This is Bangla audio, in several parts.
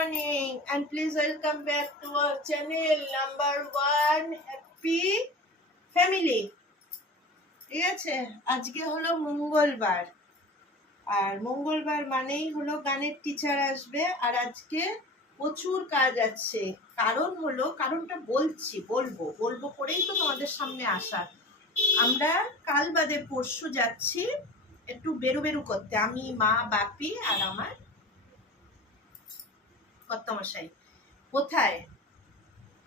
morning and please welcome back to our channel number 1 happy family. ঠিক আছে, আজকে হলো মঙ্গলবার আর মঙ্গলবার মানেই হলো গানের টিচার আসবে আর আজকে প্রচুর কাজ আছে। কারণটা বলবো করেই তো তোমাদের সামনে আসা। আমরা কাল বাদে পরশু যাচ্ছি একটু বেরু করতে, আমি মা বাপি আর আমার কর্তামশাই। কোথায়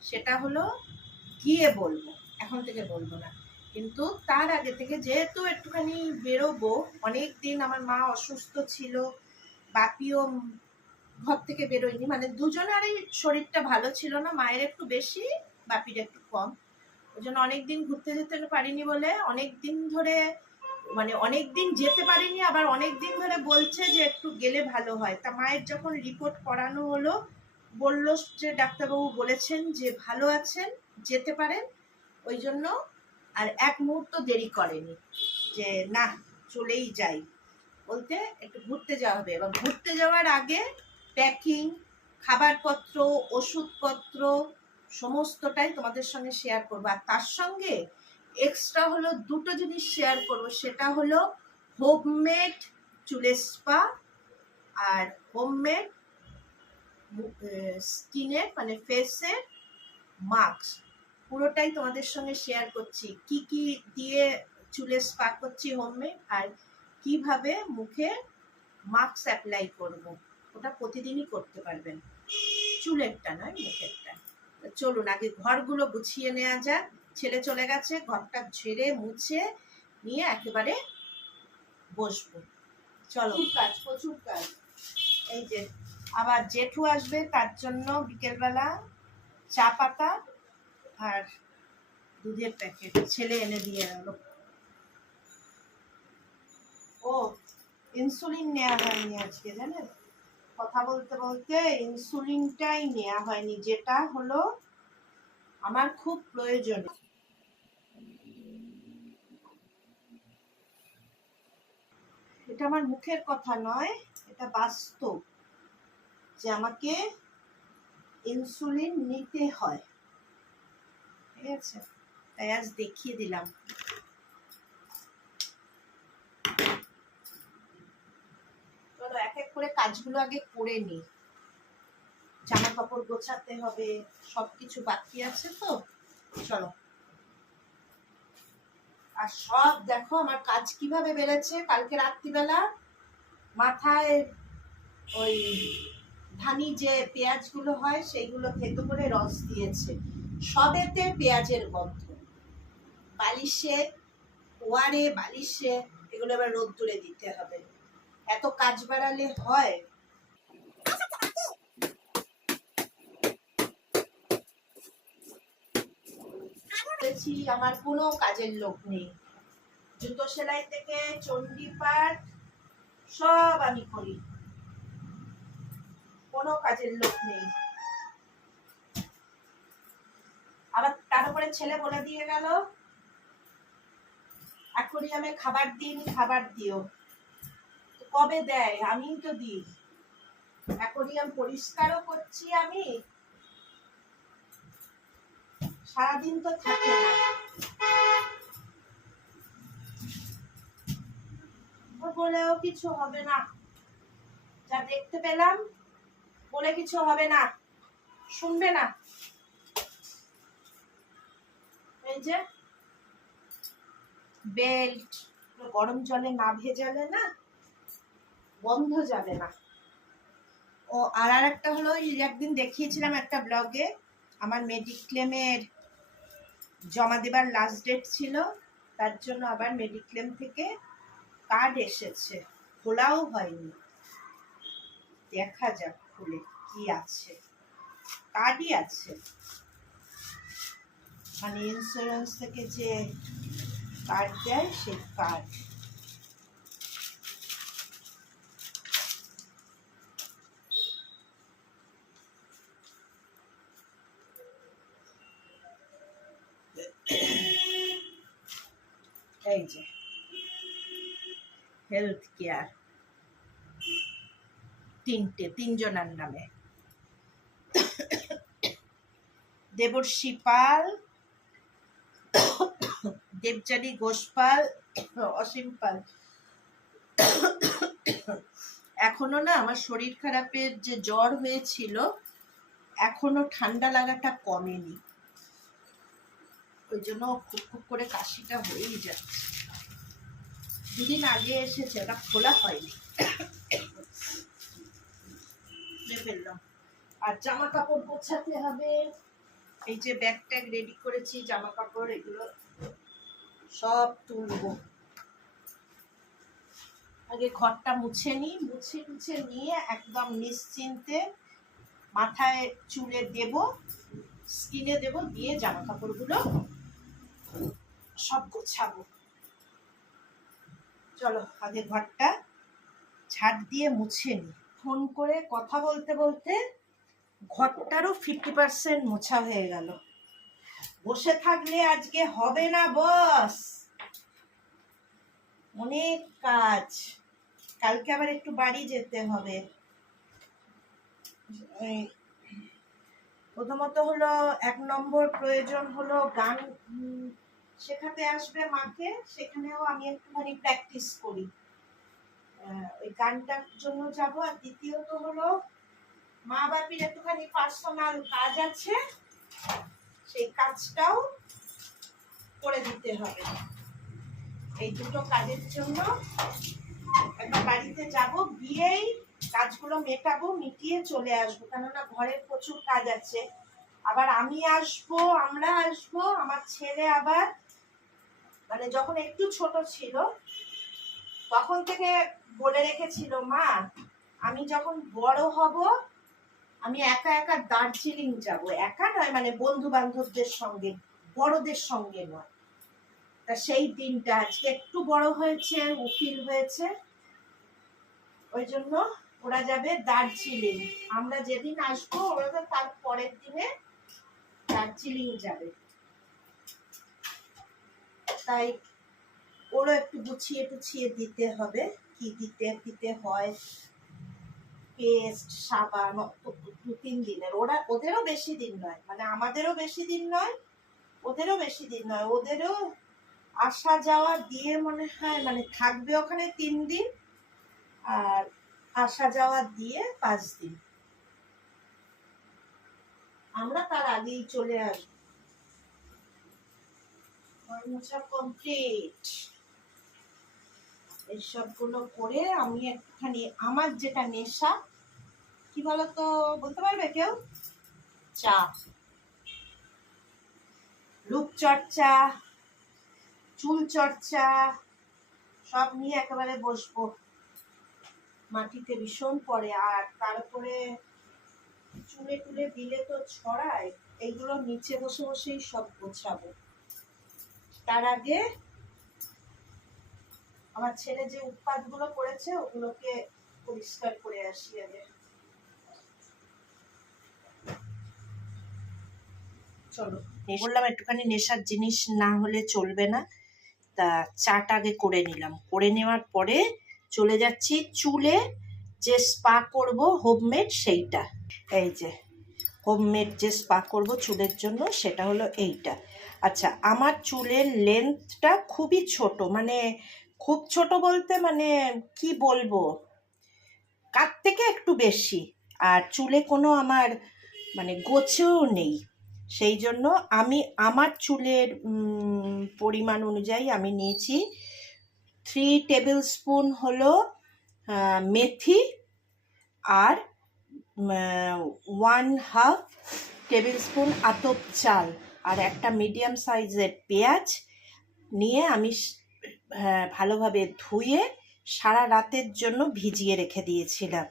সেটা হলো গিয়ে বলবো, এখন থেকে বলবো না, কিন্তু তার আগে থেকে যেহেতু একটুখানি বেরোবো, অনেক দিন আমার মা অসুস্থ ছিল, বাপিও ঘর থেকে বেরোয়নি, মানে দুজনেরই শরীরটা ভালো ছিল না, মায়ের একটু বেশি বাপির একটু কম। ওই জন্য অনেকদিন ঘুরতে যেতে পারিনি বলে অনেকদিন যেতে পারিনি, আবার অনেকদিন ধরে বলছে যে একটু গেলে ভালো হয়। তা মায়ের যখন রিপোর্ট করানো হলো, বলল যে ডাক্তারবাবু বলেছেন যে ভালো আছেন, যেতে পারেন। ওই জন্য আর এক মুহূর্ত দেরি করেনি যে না চলেই যাই, বলতে একটু ঘুরতে যাওয়া হবে। এবং ঘুরতে যাওয়ার আগে প্যাকিং, খাবারপত্র, ওষুধপত্র সমস্তটাই তোমাদের সঙ্গে শেয়ার করবো। আর তার সঙ্গে এক্সট্রা হলো দুটো জিনিস শেয়ার করবো, সেটা হলো হোমমেড চুলের স্পা আর হোমমেড স্কিনের মানে ফেসের মাস্ক। পুরোটাই তোমাদের সঙ্গে শেয়ার করছি, কি কি দিয়ে চুলে স্পা করছি হোমমেড, আর কিভাবে মুখে মাস্ক অ্যাপ্লাই করব। ওটা প্রতিদিনই করতে পারবেন, চুলেরটা নয় মুখেরটা। চলুন আগে ঘরগুলো গুছিয়ে নেওয়া যাক। ছেলে চলে গেছে, ঘরটা ঝেড়ে মুছে নিয়ে একেবারে বসবো। চলো, প্রচুর কাজ। এই যে আবার জেঠু আসবে, তার জন্য বিকেলবেলা চা পাতা আর দুধের প্যাকেট ছেলে এনে দিয়ে গেল। ও ইনসুলিন নেওয়া হয়নি আজকে, জানেন, কথা বলতে বলতে ইনসুলিনটাই নেওয়া হয়নি, যেটা হলো আমার খুব প্রয়োজন। এটা আমার মুখের কথা নয়, এটা বাস্তব যে আমাকে ইনসুলিন নিতে হয়। ঠিক আছে, তাই আজ দেখিয়ে দিলাম। চলো এক এক করে কাজগুলো আগে করে নি, জামা কাপড় গোছাতে হবে, সবকিছু বাকি আছে তো। চলো, আর সব দেখো আমার কাজ কিভাবে বেড়েছে। কালকে রাত্রিবেলা মাথায় ওই ধানি যে পেঁয়াজগুলো হয় সেইগুলো থেতো করে রস দিয়েছে, সবেতে পেঁয়াজের গন্ধ। বালিশে, ওয়ারে বালিশে, এগুলো এবার রোদ্দুরে দিতে হবে। এত কাজ বাড়ালে হয়? আমার কোনো কাজের লোক নেই, জুতো সেলাই থেকে চণ্ডীপাঠ সব আমি করি, কোনো কাজের লোক নেই। আবার তার উপরে ছেলে বলে দিয়ে গেল অ্যাকোয়ারিয়ামে খাবার দিইনি, খাবার দিও। কবে দেয়? আমি তো দিই। অ্যাকোয়ারিয়াম পরিষ্কারও করছি আমি, সারাদিন তো থাকে না। বলেও কিছু হবে না, যা দেখতে পেলাম বলে কিছু হবে না, শুনবে না। এই যে বেল্ট গরম জলে না ভেজালে না বন্ধ যাবে না। ও আর একটা হলো, একদিন দেখিয়েছিলাম একটা ব্লগে, আমার মেডিক্লেমের জমা দেবার লাস্ট ডেট ছিল, তার জন্য আবার মেডিক্লেম থেকে কার্ড এসেছে, খোলাও হয়নি, দেখা যাক খুলে কি আছে। কার্ডই আছে, মানে ইন্স্যুরেন্স থেকে যে কার্ড দেয় সেই কার্ড। এই যে হেলথ কেয়ার, তিনজনের নামে। দেবর্ষী পাল, দেবযানী ঘোষপাল, অসীম পাল। এখনো না আমার শরীর খারাপের যে জ্বর হয়েছিল, এখনো ঠান্ডা লাগাটা কমেনি, ওই জন্য খুব খুব করে কাশিটা হয়েই যাচ্ছে। দুদিন আগে এসেছে, ওটা খোলা হয়নি, ফেললাম। আর জামা কাপড় গোছাতে হবে, এই যে ব্যাগ ট্যাগ রেডি করেছি, জামা কাপড় এগুলো সব তুলবো। আগে ঘরটা মুছে নিই, মুছে নিয়ে একদম নিশ্চিন্তে মাথায় চুলে দেব, স্কিনে দেব, দিয়ে জামা কাপড়গুলো সব গোছাবো। চলো আগে ঘরটা ঝাড় দিয়ে মুছে নিই। ফোন করে কথা বলতে বলতে ঘরটারও 50% মোছা হয়ে গেল। বসে থাকলে আজকে হবে না বস, অনেক কাজ। কালকে আবার একটু বাড়ি যেতে হবে। প্রথমত হলো 1 নম্বর প্রয়োজন হলো গান শেখাতে আসবে মাকে, সেখানেও আমি একটুখানি প্র্যাকটিস করি, ওই গানটার জন্য যাব। আর দ্বিতীয়ত হলো মা বাপির একটুখানি পার্সোনাল কাজ আছে, সেই কাজটাও করে দিতে হবে। এই দুটো কাজের জন্য একবার বাড়িতে যাব, গিয়েই কাজগুলো মেটাবো, মিটিয়ে চলে আসবো, কেননা ঘরের প্রচুর কাজ আছে। আবার আমি আসবো, আমরা আসবো, আমার ছেলে আবার মানে যখন একটু ছোট ছিল তখন থেকে বলে রেখেছিল, মা আমি যখন বড় হব আমি একা একা দার্জিলিং যাব। একা নয়, মানে বন্ধু বান্ধবদের সঙ্গে, বড়দের সঙ্গে নয়। তা সেই দিনটা আজকে একটু বড় হয়েছে, উকিল হয়েছে, ওই জন্য ওরা যাবে দার্জিলিং। আমরা যেদিন আসবো ওরা তো তার পরের দিনে দার্জিলিং যাবে। তাই ওরও একটু গুছিয়ে টুছিয়ে দিতে হবে, কি দিতে হয়, পেস্ট, সাবান, 2-3 দিনের। ওদেরও বেশি দিন নয়, মানে আমাদেরও বেশি দিন নয়, ওদেরও বেশি দিন নয়। ওদেরও আসা যাওয়া দিয়ে মনে হয় মানে থাকবে ওখানে 3 দিন, আর আসা যাওয়া দিয়ে 5 দিন। আমরা তার আগেই চলে আসবো। কমপ্লিট। এইসবগুলো করে আমি একটুখানি আমার যেটা নেশা, কি বলতো বলতে পারবে কেউ? চা, রূপচর্চা, চুল চর্চা সব নিয়ে একেবারে বসবো। মাটিতে ভীষণ পড়ে, আর তারপরে চুলে টুলে দিলে তো ছড়ায়, এইগুলো নিচে বসে বসেই সব গোছাবো। তার আগে আমার ছেলে যে উৎপাতগুলো করেছে ওগুলোকে পরিষ্কার করে আসি আগে। চলো, বললাম একটুখানি নেশার জিনিস না হলে চলবে না, তা চাটা আগে করে নিলাম। করে নেওয়ার পরে চলে যাচ্ছি চুলে যে স্পা করব হোমমেড, সেইটা। এই যে হোমমেড যে স্পা করব চুলের জন্য, সেটা হলো এইটা। আচ্ছা, আমার চুলের লেন্থটা খুবই ছোট, মানে খুব ছোট বলতে মানে কি বলবো, কাট থেকে একটু বেশি, আর চুলে কোনো আমার মানে গোছেও নেই। সেই জন্য আমি আমার চুলের পরিমাণ অনুযায়ী আমি নিয়েছি 3 টেবিল স্পুন হলো মেথি, আর 1/2 টেবিল স্পুন আতপ চাল, আর একটা মিডিয়াম সাইজের পেঁয়াজ নিয়ে আমি ভালোভাবে ধুয়ে সারা রাতের জন্য ভিজিয়ে রেখে দিয়েছিলাম।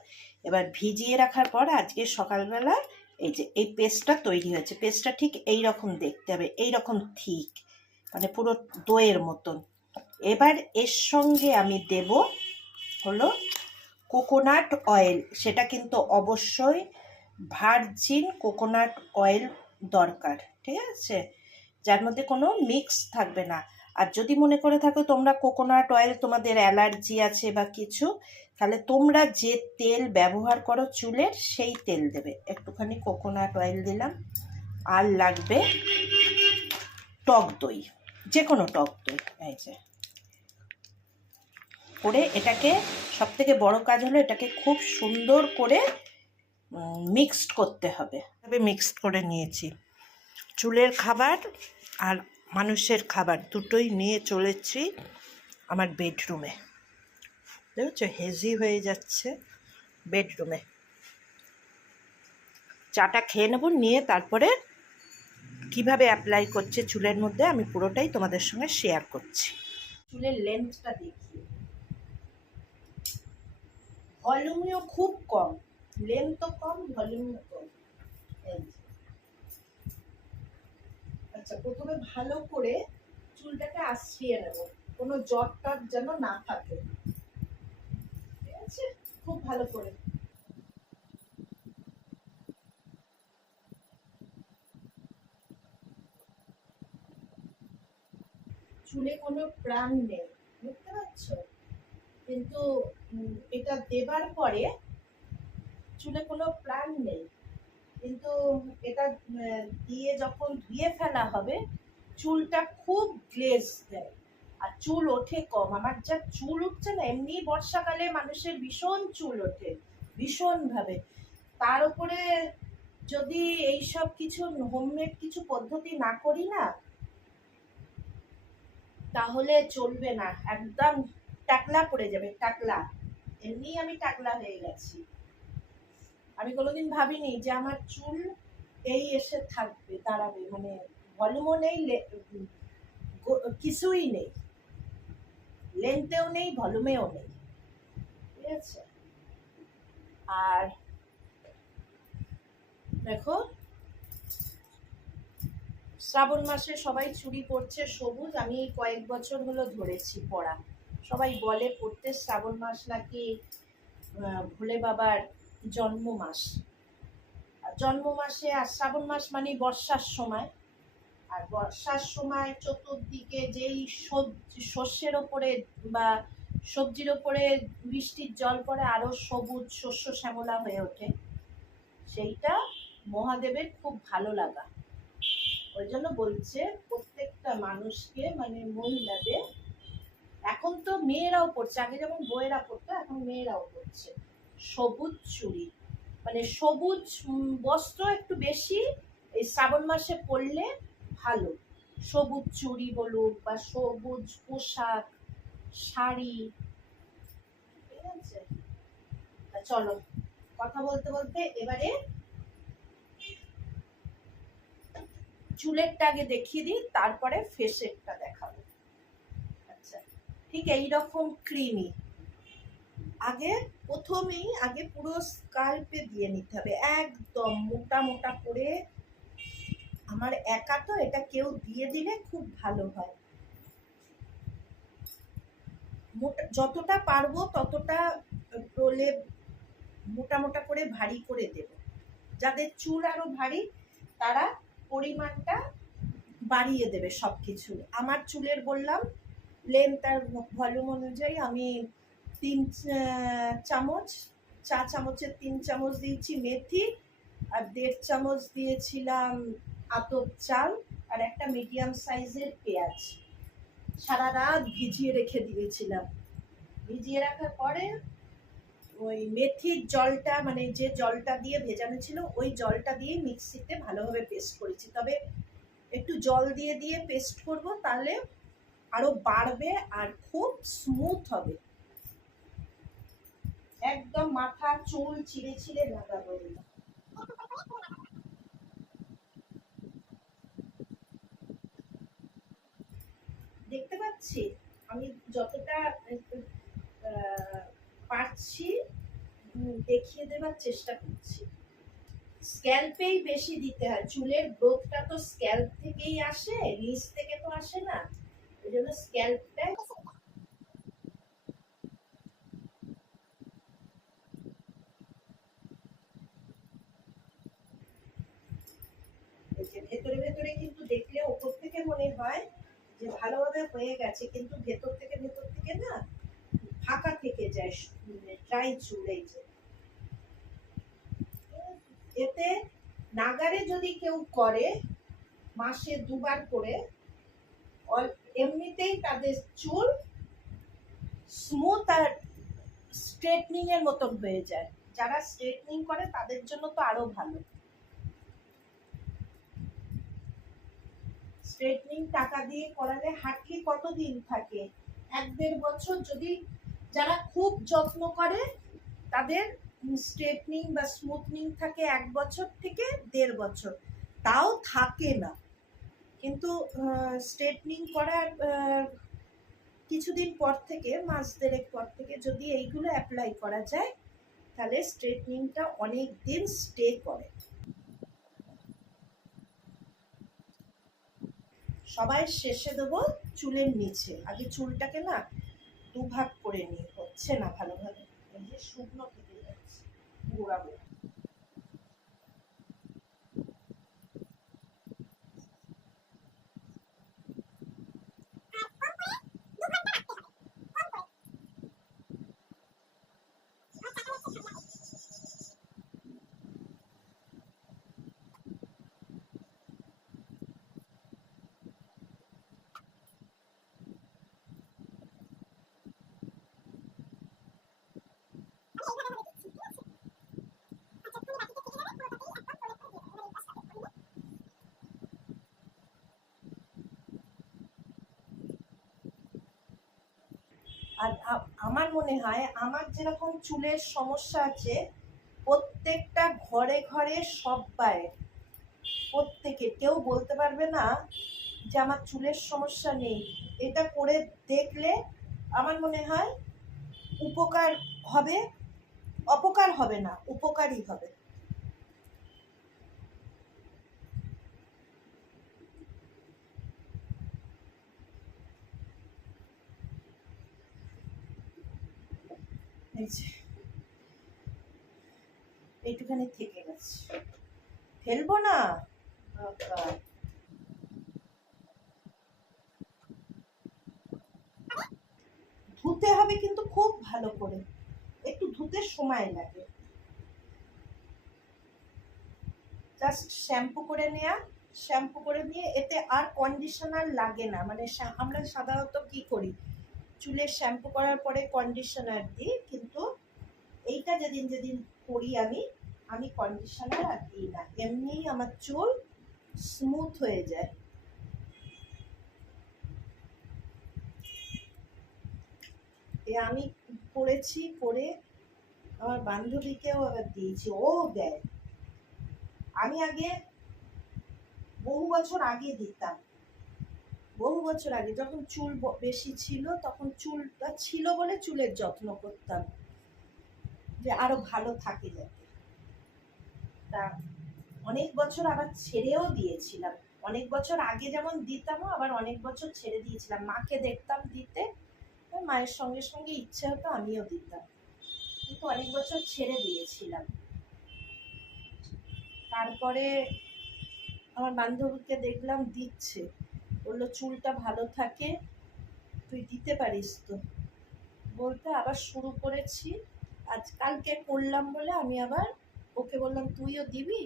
এবার ভিজিয়ে রাখার পর আজকে সকালবেলা এই যে এই পেস্টটা তৈরি হয়েছে। পেস্টটা ঠিক এই রকম দেখতে হবে, এই রকম থিক, মানে পুরো দইয়ের মতন। এবার এর সঙ্গে আমি দেব হলো কোকোনাট অয়েল। সেটা কিন্তু অবশ্যই ভার্জিন কোকোনাট অয়েল দরকার, ঠিক আছে, যার মধ্যে কোনো মিক্স থাকবে না। আর যদি মনে করে থাকো তোমরা কোকোনাট অয়েল তোমাদের অ্যালার্জি আছে বা কিছু, তাহলে তোমরা যে তেল ব্যবহার করো চুলের সেই তেল দেবে। একটুখানি কোকোনাট অয়েল দিলাম, আর লাগবে টক দই, যে কোনো টক দই। এই যে করে এটাকে, সব থেকে বড় কাজ হলো এটাকে খুব সুন্দর করে মিক্সড করতে হবে। তবে মিক্সড করে নিয়েছি, চুলের খাবার আর মানুষের খাবার দুটোই নিয়ে চলেছি আমার বেডরুমে। দেখছো হেজি হয়ে যাচ্ছে বেডরুমে। চাটা খেয়ে নেব, নিয়ে তারপরে কিভাবে অ্যাপ্লাই করছে চুলের মধ্যে আমি পুরোটাই তোমাদের সঙ্গে শেয়ার করছি। চুলের লেন্থটা দেখি, ভলিউমও খুব কম, লেন্থও কম, ভলিউমও কম। আচ্ছা, প্রথমে ভালো করে চুলটাকে আশ্রিয়ে নেব, কোনো জট টট যেন না থাকে, ঠিক আছে? খুব ভালো করে। চুলে কোনো প্রাণ নেই, বুঝতে পারছো? কিন্তু এটা দেবার পরে চুলে কোনো প্রাণ নেই, কিন্তু এটা দিয়ে যখন ধুয়ে ফেলা হবে চুলটা খুব গ্লেজ দেয়, আর চুল ওঠে কম। আমার যা চুল উঠছে না, এমনি বর্ষাকালে মানুষের ভীষণ চুল ওঠে ভীষণভাবে, তার উপরে যদি এইসব কিছু হোমমেড কিছু পদ্ধতি না করি না, তাহলে চলবে না, একদম টাকলা পড়ে যাবে, টাকলা। এমনি আমি টাকলা হয়ে গেছি। আমি কোনোদিন ভাবিনি যে আমার চুল এই এসে থাকবে, দাঁড়াবে, মানে ভলিউমও নেই, কিছুই নেই, লেন্থেও নেই, ভলিউমেও নেই, ঠিক আছে? আর দেখো, শ্রাবণ মাসে সবাই চুড়ি পরছে সবুজ, আমি কয়েক বছর হলো ধরেছি পরা। সবাই বলে পড়তে, শ্রাবণ মাস নাকি ভোলে বাবার জন্ম মাস। জন্ম মাসে, আর শ্রাবণ মাস মানে বর্ষার সময়, আর বর্ষার সময় চতুর্দিকে যেই শস্যের ওপরে বা সবজির ওপরে বৃষ্টির জল পড়ে, আরো সবুজ শস্য শ্যামলা হয়ে ওঠে, সেইটা মহাদেবের খুব ভালো লাগা। ওই জন্য বলছে প্রত্যেকটা মানুষকে, মানে মহিলাদের, এখন তো মেয়েরাও পড়ছে, আগে যেমন বউয়েরা পড়তো এখন মেয়েরাও পড়ছে সবুজ চুড়ি, মানে সবুজ বস্ত্র একটু বেশি এই শ্রাবণ মাসে পরলে ভালো। সবুজ চুড়ি বলুক বা সবুজ পোশাক, শাড়ি, ঠিক আছে? চলো, কথা বলতে বলতে এবারে চুলেরটা আগে দেখিয়ে দিই, তারপরে ফেসেরটা দেখাবো। আচ্ছা, ঠিক এইরকম ক্রিমি প্রথমেই আগে পুরো স্কাল্পে দিয়ে নিতে হবে, একদম মোটা মোটা করে। আমার একা তো, এটা কেউ দিয়ে দিলে খুব ভালো হয়। যতটা পারবো ততটা প্রলেপ মোটা মোটা করে ভারী করে দেব। যাদের চুল আরো ভারী তারা পরিমাণটা বাড়িয়ে দেবে সব কিছু। আমার চুলের বললাম লেন্থ আর ভলিউম অনুযায়ী আমি 3 চামচ, চা চামচের 3 চামচ দিয়েছি মেথি, আর 1.5 চামচ দিয়েছিলাম আতপ চাল, আর একটা মিডিয়াম সাইজের পেঁয়াজ সারা রাত ভিজিয়ে রেখে দিয়েছিলাম। ভিজিয়ে রাখার পরে ওই মেথির জলটা, মানে যে জলটা দিয়ে ভেজানো ছিল ওই জলটা দিয়ে মিক্সিতে ভালোভাবে পেস্ট করেছি। তবে একটু জল দিয়ে দিয়ে পেস্ট করব, তাহলে আরো বাড়বে আর খুব স্মুথ হবে, একদম মাথা চুল ছিঁড়ে ছিঁড়ে লাগাবো। দেখতে পাচ্ছি আমি যতটা পারছি দেখিয়ে দেবার চেষ্টা করছি। স্ক্যাল্পেই বেশি দিতে হয়, চুলের গ্রোথটা তো স্ক্যাল্প থেকেই আসে, নিচ থেকে তো আসে না, এই জন্য স্ক্যাল্পটা। ভেতরে ভেতরে কিন্তু দেখলে ওপর থেকে মনে হয় যে ভালোভাবে হয়ে গেছে, কিন্তু ভেতর থেকে না ফাঁকা থেকে যায়, ড্রাই চুল। এই যে এতে নাগারে যদি কেউ করে মাসে 2বার করে, এমনিতেই তাদের চুল স্মুথ আর স্ট্রেটনিং এর মতন হয়ে যায়। যারা স্ট্রেটনিং করে তাদের জন্য তো আরো ভালো। স্ট্রেটনিং টাকা দিয়ে করালে হার্ডলি কতদিন থাকে, 1-1.5 বছর। যদি যারা খুব যত্ন করে তাদের স্ট্রেটনিং বা স্মুথনিং থাকে 1 বছর থেকে 1.5 বছর, তাও থাকে না। কিন্তু স্ট্রেটনিং করার কিছুদিন পর থেকে, মাস 1.5 পর থেকে যদি এইগুলো অ্যাপ্লাই করা যায় তাহলে স্ট্রেটনিংটা অনেক দিন স্টে করে। সবাই শেষে দেবো চুলের নিচে। আগে চুলটাকে না 2 ভাগ করে নিই, হচ্ছে না ভালোভাবে, এই যে শুকনো থেকে যাচ্ছে গোড়া গোড়া। আর আমার মনে হয় আমার যেরকম চুলের সমস্যা আছে, প্রত্যেকটা ঘরে ঘরে সবাই, প্রত্যেকে, কেউ বলতে পারবে না যে আমার চুলের সমস্যা নেই। এটা করে দেখলে আমার মনে হয় উপকার হবে, অপকার হবে না, উপকারই হবে। এইটুখানি থেকে গেছে, ফেলবো না। ধুতে হবে কিন্তু খুব ভালো করে, একটু ধুতে সময় লাগে। জাস্ট শ্যাম্পু করে নেওয়া, শ্যাম্পু করে নিয়ে এতে আর কন্ডিশনার লাগে না। মানে আমরা সাধারণত কি করি, চুলের শ্যাম্পু করার পরে কন্ডিশনার দিই, কিন্তু এইটা যেদিন যেদিন করি আমি কন্ডিশনার আর দিই না, এমনি আমার চুল স্মুথ হয়ে যায়। আমি করেছি, করে আমার বান্ধবীকেও আবার দিয়েছি, ও দেয়। আমি আগে বহু বছর আগে দিতাম, বহু বছর আগে যখন চুল বেশি ছিল, তখন চুলটা ছিল বলে চুলের যত্ন করতাম যে আরো ভালো থাকে যাতে। তা অনেক বছর আবার ছেড়েও দিয়েছিলাম, অনেক বছর আগে যেমন দিতামও, আবার অনেক বছর ছেড়ে দিয়েছিলাম। মাকে দেখতাম দিতে, মায়ের সঙ্গে সঙ্গে ইচ্ছে হতো আমিও দিতাম, কিন্তু অনেক বছর ছেড়ে দিয়েছিলাম। তারপরে আমার বান্ধবীকে দেখলাম দিচ্ছে, বললো চুলটা ভালো থাকে, তুই দিতে পারিস তো, বলতে আবার শুরু করেছি। কালকে করলাম বলে আমি আবার ওকে বললাম তুইও দিবি।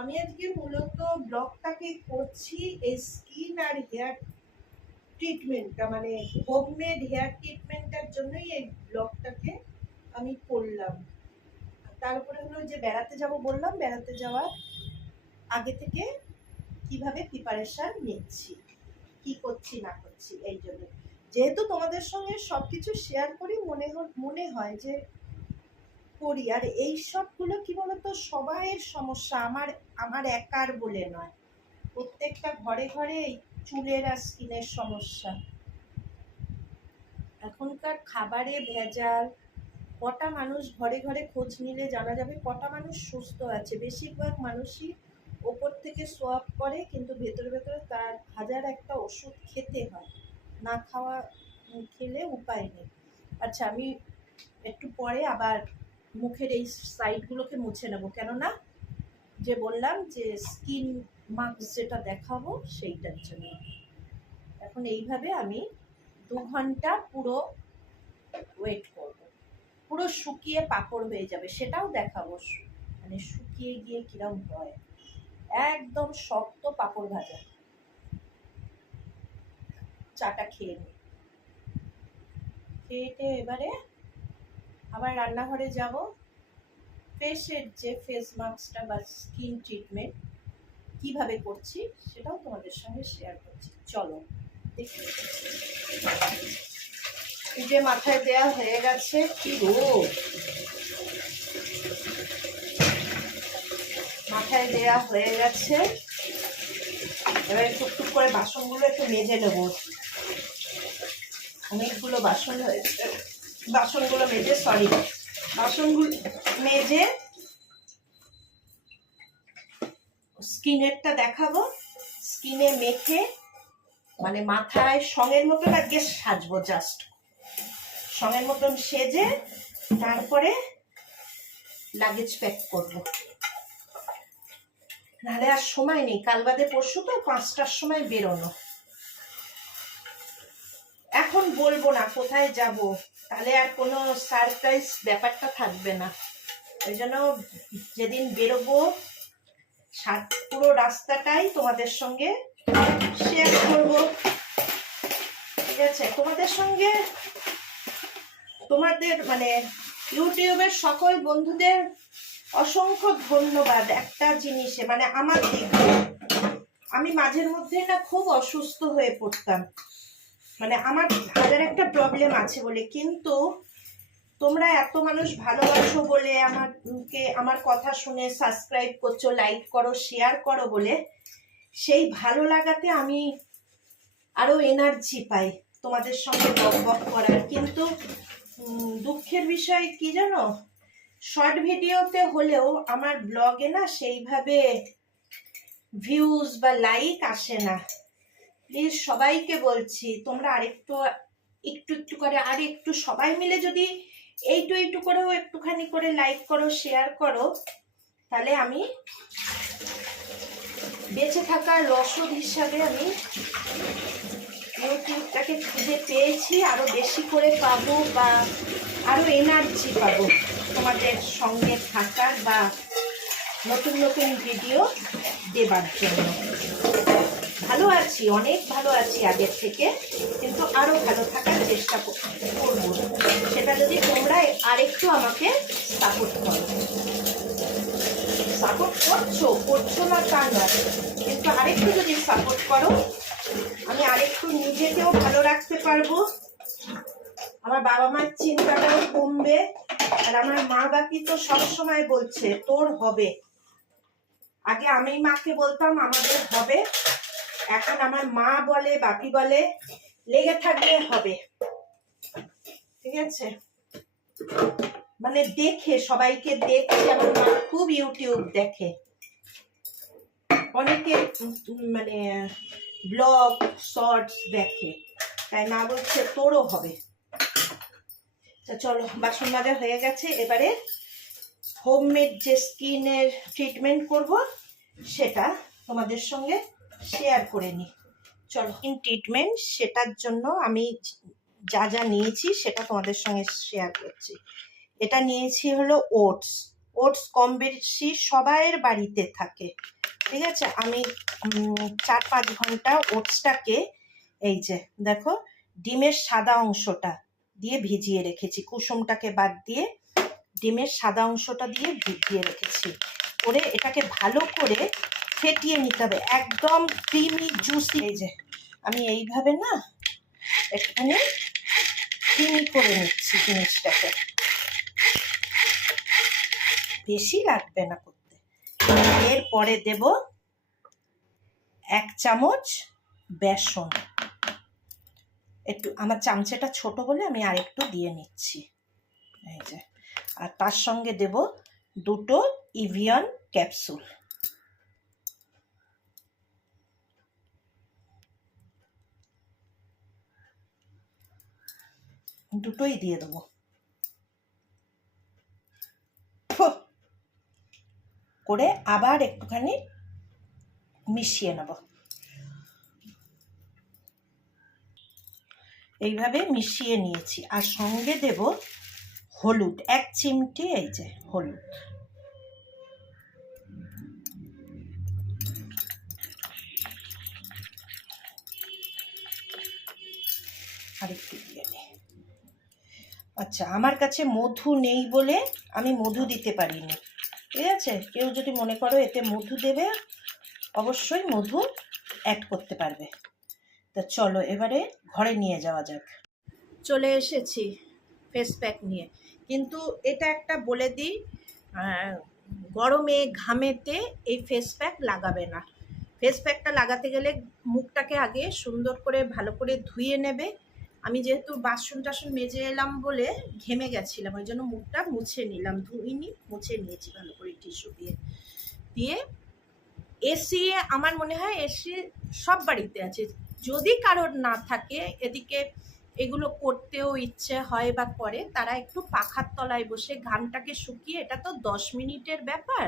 আমি আজকে মূলত ব্লগটাকে করছি এই স্কিন আর হেয়ার ট্রিটমেন্টটা, মানে হোমমেড হেয়ার ট্রিটমেন্টটার জন্যই এই ব্লগটাকে আমি করলাম। তারপরে হলো যে বেড়াতে যাব বললাম, বেড়াতে যাওয়ার আগে থেকে কিভাবে প্রিপারেশন নিচ্ছি, কি করছি না করছি, এই জন্য। যেহেতু তোমাদের সঙ্গে সবকিছু শেয়ার করি, মনে হয় যে করি। আর এই সবগুলো কি বলতো, সবাইয়ের সমস্যা, আমার একার বলে নয়, প্রত্যেকটা ঘরে ঘরে এই চুলের আর স্কিনের সমস্যা। এখনকার খাবারে ভেজাল, কটা মানুষ ঘরে ঘরে খোঁজ নিলে জানা যাবে কটা মানুষ সুস্থ আছে। বেশিরভাগ মানুষই ওপর থেকে সোয়াব করে, কিন্তু ভেতরে ভেতরে তার হাজার একটা ওষুধ খেতে হয়, না খেলে উপায় নেই। আচ্ছা, আমি একটু পরে আবার মুখের এই সাইডগুলোকে মুছে নেব, কেননা যে বললাম যে স্কিন মাস্ক যেটা দেখাবো সেইটার জন্য। এখন এইভাবে আমি 2 ঘন্টা পুরো ওয়েট করব, পুরো শুকিয়ে পাকড় হয়ে যাবে, সেটাও দেখাবো, মানে শুকিয়ে গিয়ে কিরম হয়, একদম শক্ত পাপড় ভাজা। চাটা খেয়ে নিই, খেয়ে এবারে আবার রান্নাঘরে যাব। ফেসের যে ফেস মাস্কটা বা স্কিন ট্রিটমেন্ট কিভাবে করছি সেটাও তোমাদের সঙ্গে শেয়ার করছি, চলো দেখি। এই যে মাথায় দেয়া হয়ে গেছে, কি রোদ, মাথায় দেয়া হয়ে গেছে। এবারে টুকটুক করে বাসনগুলো একটু মেজে নেবো, অনেকগুলো বাসন হয়েছে, বাসনগুলো মেজে স্কিনেরটা দেখাবো। স্কিনে মেখে মানে মাথায় সঙের মতন আজকে সাজবো, জাস্ট সঙের মতন সেজে তারপরে লাগেজ প্যাক করবো। নাহলে আর সময় নেই, কাল বাদে পরশু তো 5টার সময় বেরোনো। এখন বলবো না কোথায় যাব, তাহলে আর কোনো সারপ্রাইজ ব্যাপারটা থাকবে না। ওই জন্য যেদিন বেরোবো পুরো রাস্তাটাই তোমাদের সঙ্গে শেয়ার করব, ঠিক আছে? তোমাদের সঙ্গে, তোমাদের মানে ইউটিউবের সকল বন্ধুদের অসংখ্য ধন্যবাদ একটা জিনিসে, মানে আমার দিকে আমি মাঝের মধ্যে না খুব অসুস্থ হয়ে পড়তাম, মানে আমার হাজার একটা প্রবলেম আছে বলে, কিন্তু তোমরা এত মানুষ ভালোবাসো বলে, আমার কথা শুনে সাবস্ক্রাইব করছো, লাইক করো, শেয়ার করো বলে, সেই ভালো লাগাতে আমি আরো এনার্জি পাই তোমাদের সঙ্গে বক করার। কিন্তু দুঃখের বিষয় কি জানো, শর্ট ভিডিওতে হলেও আমার ব্লগে না সেইভাবে ভিউজ বা লাইক আসে না। প্লিজ সবাইকে বলছি, তোমরা আরেকটু একটু একটু করে আর একটু সবাই মিলে যদি এইটু করেও একটুখানি করে লাইক করো, শেয়ার করো, তাহলে আমি বেঁচে থাকার রসদ হিসাবে আমি ইউটিউবটাকে খুঁজে পেয়েছি, আরো বেশি করে পাবো বা আরো এনার্জি পাবো তোমাদের সঙ্গে থাকার বা নতুন নতুন ভিডিও দেবার জন্য। ভালো আছি, অনেক ভালো আছি আগের থেকে, কিন্তু আরো ভালো থাকার চেষ্টা করবো, সেটা যদি তোমরা আরেকটু আমাকে সাপোর্ট করো। সাপোর্ট করছো না তা নয়, কিন্তু আরেকটু যদি সাপোর্ট করো আমি আরেকটু নিজেকেও ভালো রাখতে পারবো, আমার বাবা মার চিন্তাটাও কমবে। আর আমার মা বাকি তো সবসময় বলছে তোর হবে, আগে আমি মাকে বলতাম আমাদের হবে, এখন আমার মা বলে বাপি বলে লেগে থাকলে হবে, ঠিক আছে? মানে দেখে, সবাইকে দেখে, আমার মা খুব ইউটিউব দেখে, অনেকে মানে ব্লগ শর্টস দেখে, তাই মা বলছে তোরও হবে। চলো, বাসন মাজা হয়ে গেছে, এবারে হোমমেড যে স্কিনের ট্রিটমেন্ট করব সেটা তোমাদের সঙ্গে শেয়ার করে নিই। চলো, ট্রিটমেন্ট সেটার জন্য আমি যা যা নিয়েছি সেটা তোমাদের সঙ্গে শেয়ার করছি। এটা নিয়েছি হলো ওটস কম বেশি সবাইয়ের বাড়িতে থাকে, ঠিক আছে? আমি 4-5 ঘন্টা ওটসটাকে, এই যে দেখো, ডিমের সাদা অংশটা দিয়ে ভিজিয়ে রেখেছি, কুসুমটাকে বাদ দিয়ে ডিমের সাদা অংশটা দিয়ে ভিজিয়ে রেখেছি। করে এটাকে ভালো করে ফেটিয়ে নিতে হবে, একদম ক্রিমি জুসি। এই যে আমি এইভাবে না একটুখানি ক্রিমি করে নিচ্ছি জিনিসটাকে, বেশি লাগবে না করতে। এরপরে দেব 1 চামচ বেসন, একটু আমার চামচেটা ছোট বলে আমি আরেকটু দিয়ে নিচ্ছি, এই যে। আর তার সঙ্গে দেব 2টো ইভিয়ন ক্যাপসুল, দুটোই দিয়ে দেবো। করে আবার একটুখানি মিশিয়ে নেব। এইভাবে মিশিয়ে নিয়েছি, আর সঙ্গে দেব হলুদ 1 চিমটি, এই যে হলুদ। আর একটু দিয়ে নি। আচ্ছা, আমার কাছে মধু নেই বলে আমি মধু দিতে পারিনি, ঠিক আছে? কেউ যদি মনে করো এতে মধু দেবে, অবশ্যই মধু অ্যাড করতে পারবে। তা চলো এবারে ঘরে নিয়ে যাওয়া যাক। চলে এসেছি ফেস প্যাক নিয়ে, কিন্তু এটা একটা বলে দিই, গরমে ঘামেতে এই ফেস প্যাক লাগাবে না। ফেস প্যাকটা লাগাতে গেলে মুখটাকে আগে সুন্দর করে ভালো করে ধুয়ে নেবে। আমি যেহেতু বাসন টাসন মেজে এলাম বলে ঘেমে গেছিলাম, ওই জন্য মুখটা মুছে নিলাম, ধুইনি, মুছে নিয়েছি ভালো করে টিস্যু দিয়ে। দিয়ে এসি, আমার মনে হয় এসি সব বাড়িতে আছে, যদি কারোর না থাকে, এদিকে এগুলো করতেও ইচ্ছে হয় বা করে, তারা একটু পাখার তলায় বসে ঘামটাকে শুকিয়ে, এটা তো 10 মিনিটের ব্যাপার,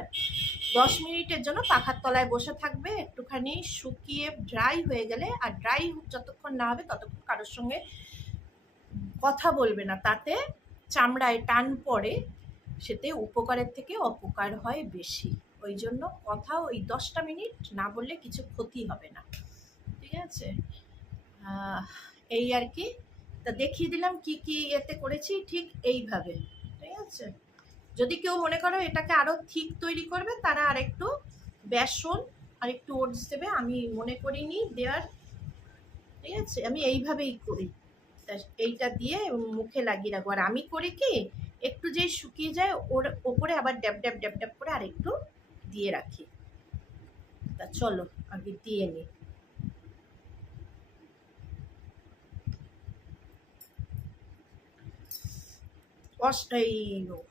10 মিনিটের জন্য পাখার তলায় বসে থাকবে, একটুখানি শুকিয়ে ড্রাই হয়ে গেলে, আর ড্রাই যতক্ষণ না হবে ততক্ষণ কারোর সঙ্গে কথা বলবে না, তাতে চামড়ায় টান পড়ে, সেতে উপকারের থেকে অপকার হয় বেশি। ওই জন্য কথা ওই 10টা মিনিট না বললে কিছু ক্ষতি হবে না, ঠিক আছে? এই আর কি, তা দেখিয়ে দিলাম কি কি এতে করেছি, ঠিক এইভাবে, ঠিক আছে? যদি কেউ মনে করো এটাকে আরো ঠিক তৈরি করবে, তারা আর একটু বেসন আর একটু ওটস দেবে, আমি মনে করিনি দেওয়ার, ঠিক আছে? আমি এইভাবেই করি, এইটা দিয়ে মুখে লাগিয়ে রাখবো। আর আমি করি কি, একটু যেই শুকিয়ে যায় ওর ওপরে আবার ড্যাব ড্যাব ড্যাব ড্যাব করে আর একটু দিয়ে রাখি। তা চলো আগে দিয়ে নিই। এই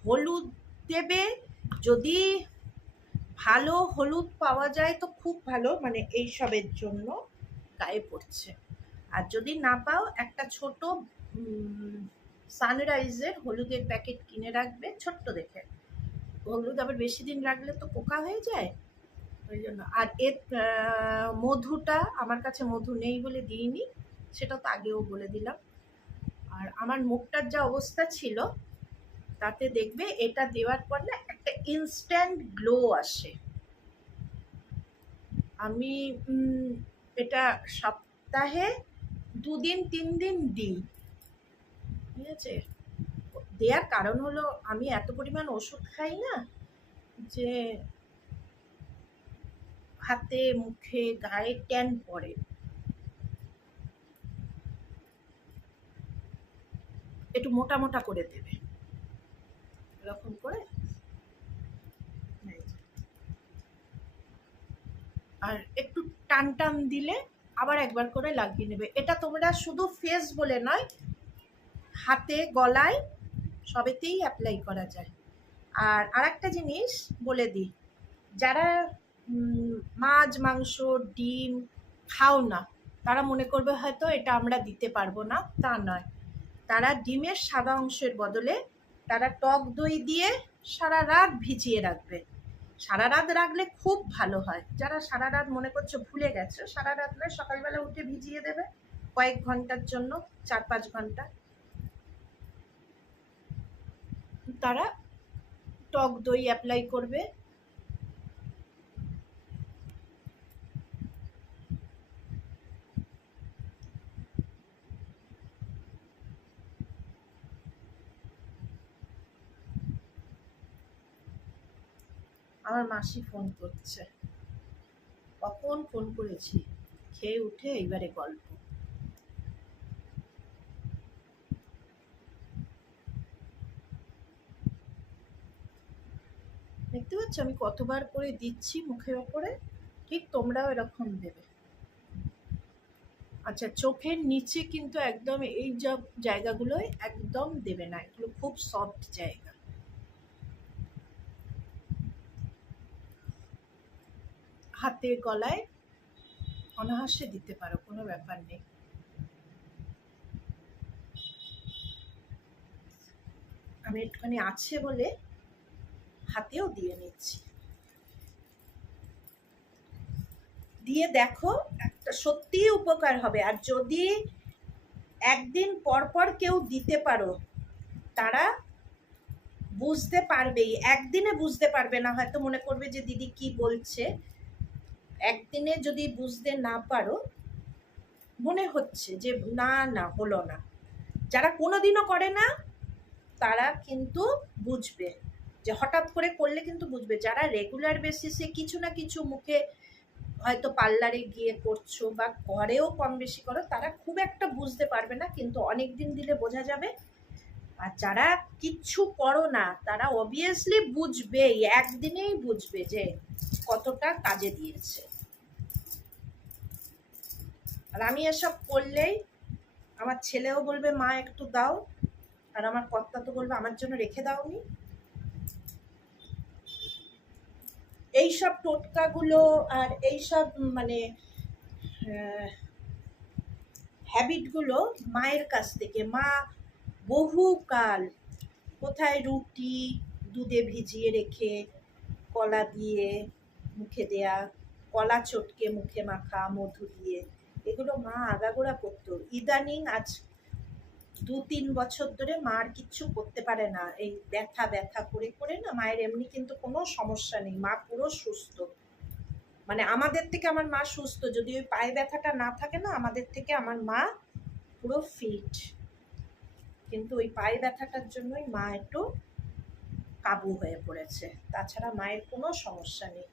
হলুদ দেবে, যদি ভালো হলুদ পাওয়া যায় তো খুব ভালো, মানে এইসবের জন্য গায়ে পড়ছে। আর যদি না পাও, একটা ছোট সানরাইজের হলুদের প্যাকেট কিনে রাখবে, ছোট্ট দেখে। হলুদ আবার বেশি দিন রাখলে তো পোকা হয়ে যায়, ওই জন্য। আর এর মধুটা আমার কাছে মধু নেই বলে দিইনি, সেটা তো আগেও বলে দিলাম। আর আমার মুখটার যা অবস্থা ছিল, তাতে দেখবে এটা দেওয়ার পর না একটা ইনস্ট্যান্ট গ্লো আসে। আমি এটা সপ্তাহে 2 দিন 3 দিন দিই, ঠিক আছে? দেওয়ার কারণ হলো আমি এত পরিমাণ ওষুধ খাই না, যে হাতে মুখে গায়ে ট্যান পড়ে। একটু মোটা মোটা করে দেবে, এরকম করে। আর একটু টান টান দিলে আবার একবার করে লাগিয়ে নেবে। এটা তোমরা শুধু ফেস বলে নয়, হাতে গলায় সবেতেই অ্যাপ্লাই করা যায়। আর আরেকটা জিনিস বলে দিই, যারা মাছ মাংস ডিম খাও না, তারা মনে করবে হয়তো এটা আমরা দিতে পারবো না, তা নয়। তারা ডিমের সাদা অংশের বদলে তারা টক দই দিয়ে সারা রাত ভিজিয়ে রাখবে। সারা রাত রাখলে খুব ভালো হয়। যারা সারা রাত মনে করছো ভুলে গেছো, সারা রাত নয়, সকালবেলা উঠে ভিজিয়ে দেবে কয়েক ঘন্টার জন্য, 4-5 ঘন্টা। তারা টক দই অ্যাপ্লাই করবে। আমার মাসি ফোন করছে, কখন ফোন করেছি, খেয়ে উঠে এইবারে গল্প। দেখতে পাচ্ছ আমি কতবার করে দিচ্ছি মুখের ওপরে, ঠিক তোমরাও এরকম দেবে। আচ্ছা, চোখের নিচে কিন্তু একদম এই সব জায়গাগুলোয় একদম দেবে না, এগুলো খুব সফট জায়গা। হাতে গলায় অনায়াসে দিতে পারো, কোনো ব্যাপার নেই। আমি একটুখানি আছে বলে হাতেও দিয়ে নিচ্ছি। দিয়ে দেখো, একটা সত্যিই উপকার হবে। আর যদি একদিন পর পর কেউ দিতে পারো, তারা বুঝতে পারবেই, একদিনে বুঝতে পারবে না, হয়তো মনে করবে যে দিদি কি বলছে। একদিনে যদি বুঝতে না পারো, মনে হচ্ছে যে না না হলো না, যারা কোনোদিনও করে না তারা কিন্তু বুঝবে, যে হঠাৎ করে করলে কিন্তু বুঝবে। যারা রেগুলার বেসিসে কিছু না কিছু মুখে হয়তো পার্লারে গিয়ে করছো বা ঘরেও কম বেশি করো, তারা খুব একটা বুঝতে পারবে না, কিন্তু অনেক দিন দিলে বোঝা যাবে। আর যারা কিচ্ছু করো না, তারা অবভিয়াসলি বুঝবেই, একদিনেই বুঝবে যে কতটা কাজে দিয়েছে। আর আমি এসব করলেই আমার ছেলেও বলবে মা একটু দাও, আর আমার কর্তা তো বলবে আমার জন্য রেখে দাওনি। এইসব টোটকাগুলো আর এইসব মানে হ্যাবিটগুলো মায়ের কাছ থেকে। মা বহুকাল কোথায় রুটি দুধে ভিজিয়ে রেখে কলা দিয়ে মুখে দেয়া, কলা চটকে মুখে মাখা, মধু দিয়ে, এগুলো মা আগাগোড়া করতো। ইদানিং আজ 2-3 বছর ধরে মা আর কিচ্ছু করতে পারে না। এই ব্যথা ব্যথা করে করে না, মায়ের এমনি কিন্তু কোনো সমস্যা নেই, মা পুরো সুস্থ। মানে আমাদের থেকে আমার মা সুস্থ, যদি ওই পায়ে ব্যথাটা না থাকে না, আমাদের থেকে আমার মা পুরো ফিট। কিন্তু ওই পায়ে ব্যথাটার জন্যই মা একটু কাবু হয়ে পড়েছে, তাছাড়া মায়ের কোনো সমস্যা নেই।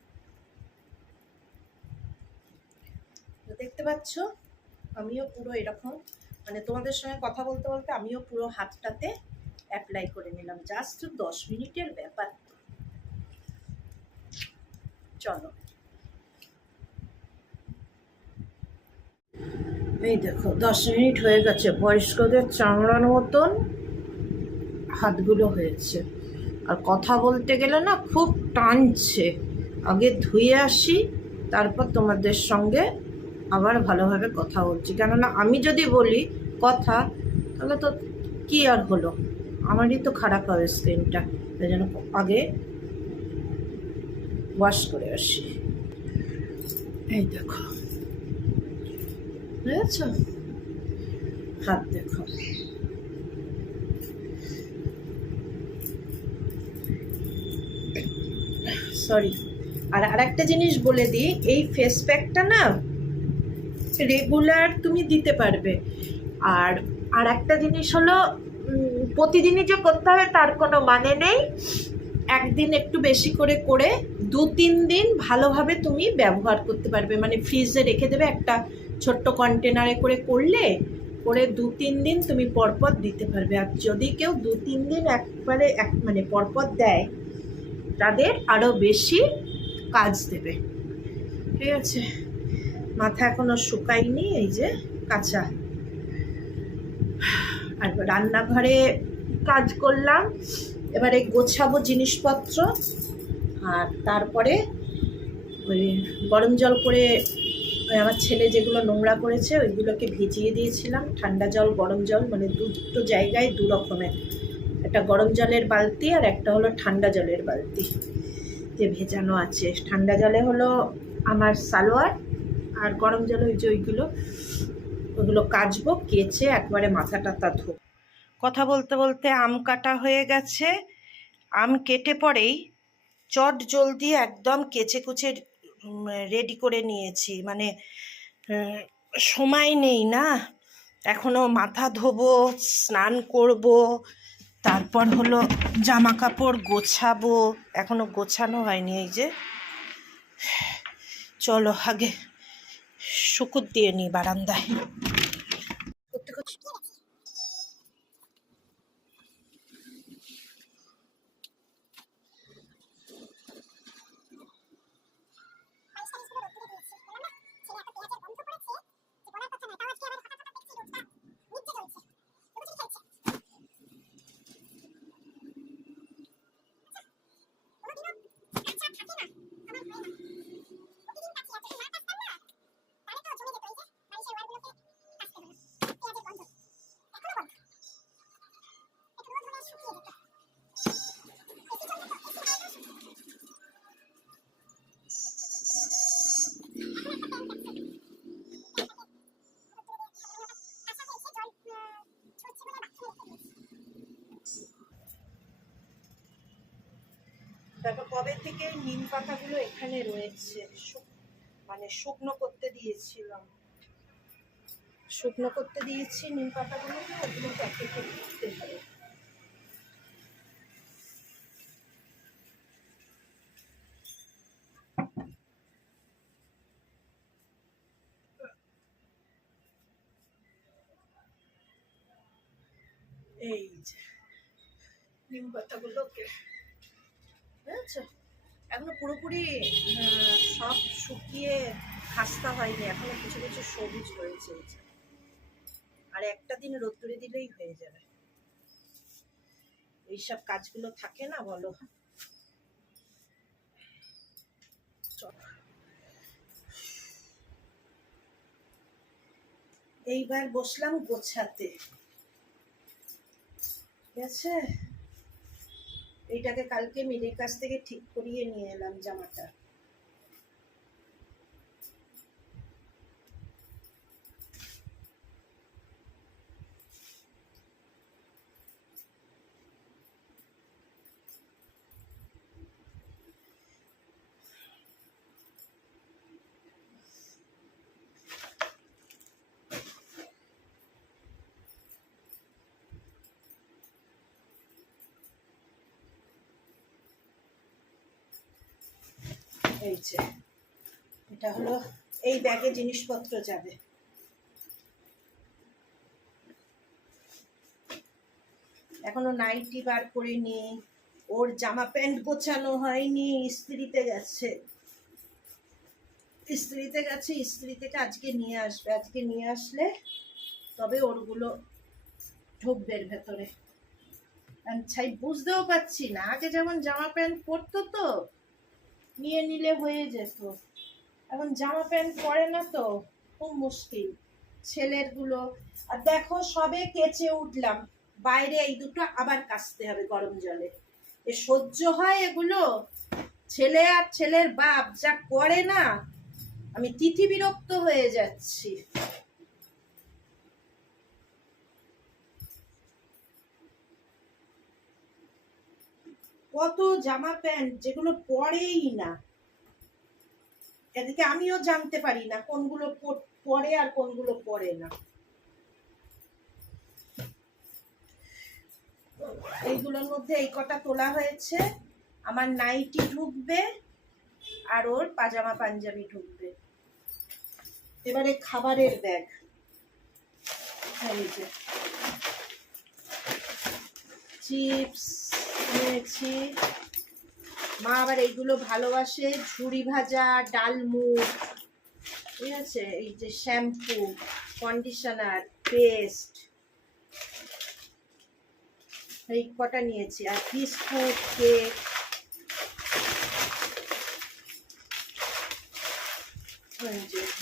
দেখতে পাচ্ছ আমিও পুরো এরকম, মানে তোমাদের সঙ্গে কথা বলতে বলতে আমিও পুরো হাতটাতে অ্যাপ্লাই করে নিলাম। জাস্ট 10 মিনিটের ব্যাপার। চলো, এই দেখো 10 মিনিট হয়ে গেছে, বয়স্কদের চামড়ার মতন হাতগুলো হয়েছে। আর কথা বলতে গেলে না খুব টানছে। আগে ধুয়ে আসি, তারপর তোমাদের সঙ্গে আবার ভালোভাবে কথা বলছি। কেননা আমি যদি বলি কথা, তাহলে তো কি আর হলো, আমারই তো খারাপ হবে স্কিনটা। তাই জন্য আগে ওয়াশ করে আসি। এই দেখো, বুঝেছ, হাত দেখো। সরি। আর আরেকটা জিনিস বলে দিই, এই ফেস প্যাকটা না রেগুলার তুমি দিতে পারবে। আর আর একটা জিনিস হলো, প্রতিদিনই যে করতে হবে তার কোনো মানে নেই। একদিন একটু বেশি করে করে 2-3 দিন ভালোভাবে তুমি ব্যবহার করতে পারবে। মানে ফ্রিজে রেখে দেবে একটা ছোট্ট কন্টেনারে করে, করলে করে 2-3 দিন তুমি পরপর দিতে পারবে। আর যদি কেউ 2-3 দিন একবারে মানে পরপর দেয়, তাদের আরও বেশি কাজ দেবে। ঠিক আছে, মাথা এখনো শুকায়নি, এই যে কাঁচা। আর রান্নাঘরে কাজ করলাম, এবারে গোছাবো জিনিসপত্র। আর তারপরে ওই গরম জল করে ওই আমার ছেলে যেগুলো নোংরা করেছে ওইগুলোকে ভিজিয়ে দিয়েছিলাম। ঠান্ডা জল গরম জল, মানে দুটো জায়গায় 2 রকমের, একটা গরম জলের বালতি আর একটা হলো ঠান্ডা জলের বালতি যে ভেজানো আছে। ঠান্ডা জলে হলো আমার সালোয়ার, আর গরম জলে ওই যে ওইগুলো কাচবো, কেচে একবারে মাথা টাথা ধো। কথা বলতে বলতে আম কাটা হয়ে গেছে। আম কেটে পরেই চট জলদি একদম কেচে কুচে রেডি করে নিয়েছি। মানে সময় নেই না, এখনও মাথা ধোবো, স্নান করব, তারপর হলো জামা কাপড় গোছাবো, এখনো গোছানো হয়নি। এই যে চলো আগে শুকুর দিয়ে নিই বারান্দায়। দেখো কবে থেকে নিম পাতাগুলো এখানে রয়েছে, মানে শুকনো করতে দিয়েছিলাম, শুকনো করতে দিয়েছি নিম পাতাগুলোকে, ওগুলো প্যাকেটে দিতে হবে। এই যে নিম পাতাগুলোকে বুঝেছো, এখনো পুরোপুরি সব শুকিয়ে খাস্তা হয়নি, এখনো কিছু কিছু সবুজ হয়েছে। আর একটা দিন রোদ্দুরে দিলেই হয়ে যাবে। এইসব কাজগুলো থাকে না বলো। এইবার বসলাম গোছাতে, ঠিক আছে। এইটাকে কালকে মিলির কাছ থেকে ঠিক করিয়ে নিয়ে এলাম জামাটা। এই যে এটা হলো, এই ব্যাগে জিনিসপত্র যাবে। এখনো নাইটি বার করিনি, ওর জামা প্যান্ট গোছানো হয়নি, ইস্ত্রিতে গেছে, ইস্ত্রিতে গেছে, ইস্ত্রি থেকে আজকে নিয়ে আসবে, আজকে নিয়ে আসলে তবে ওরগুলো ঢুকবে এর ভেতরে। ছাই বুঝতেও পারছি না, আগে যেমন জামা প্যান্ট পরতো তো নিয়ে নিলে হয়ে যেত, এখন জামা প্যান্ট পরে না তো খুব মুশকিল ছেলের গুলো। আর দেখো সবে কেচে উঠলাম, বাইরে এই দুটো আবার কাচতে হবে গরম জলে, এ সহ্য হয় এগুলো? ছেলে আর ছেলের বাপ যা করে না, আমি তিথি বিরক্ত হয়ে যাচ্ছি। কত জামা প্যান্ট যেগুলো পরেই না, এদিকে আমিও জানতে পারি না কোনগুলো পরে আর কোনগুলো পরে না। এইগুলোর মধ্যে এই কটা তোলা হয়েছে, আমার নাইটি ঢুকবে আর ওর পাজামা পাঞ্জাবি ঢুকবে। এবারে খাবারের ব্যাগ, এই যে চিপস নিয়েছি, মা আবার এইগুলো ভালোবাসে, ঝুড়ি ভাজা, ডালমুট, ঠিক আছে, এই যে শ্যাম্পু, কন্ডিশনার, পেস্ট, এই কটা নিয়েছি। আর বিস্কুট, কেক,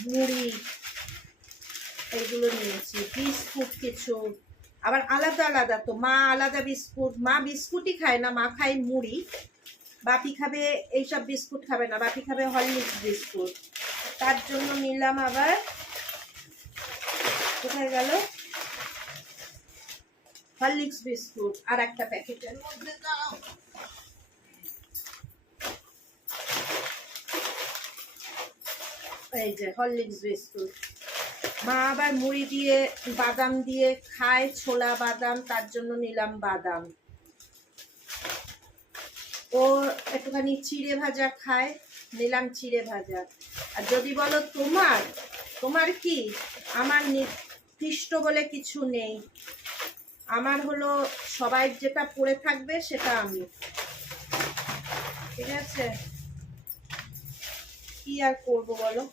মুড়ি, এইগুলো নিয়েছি। বিস্কুট কিছু আবার আলাদা আলাদা, তো মা আলাদা বিস্কুট, মা বিস্কুটই খায় না, মা খায় মুড়ি। বাপি খাবে এইসব বিস্কুট, খাবে না, বাপি খাবে হরলিক্স বিস্কুট, তার জন্য নিলাম আবার, কোথায় গেল হরলিক্স বিস্কুট, আর একটা প্যাকেটের মধ্যে দাও, এই যে হরলিক্স বিস্কুট। মা আবার মুড়ি দিয়ে বাদাম দিয়ে খায়, ছোলা বাদাম, তার জন্য নিলাম বাদাম। ও একটুখানি চিড়ে ভাজা খায়, নিলাম চিড়ে ভাজা। আর যদি বলো তোমার তোমার কি, আমার নির্দিষ্ট বলে কিছু নেই, আমার হলো সবাই যেটা পড়ে থাকবে সেটা আমি, ঠিক আছে, কি আর করবো বলো।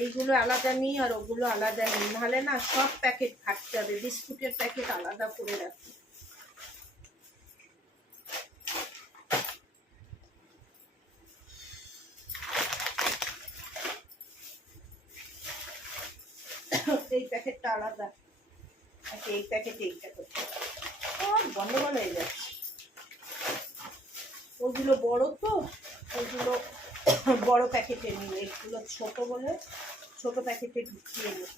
এইগুলো আলাদা নিই আর ওগুলো আলাদা নিই, নাহলে না সব প্যাকেট থাকতে হবে, বিস্কুটের প্যাকেট আলাদা করে রাখি। এই প্যাকেটটা আলাদা, এই প্যাকেট এইটা করতে গন্ডগোল হয়ে যাচ্ছে। ওগুলো বড় তো, ওগুলো বড় প্যাকেটে নিই, এগুলো ছোট বলে ছোট প্যাকেটে ঢুকিয়ে নিই।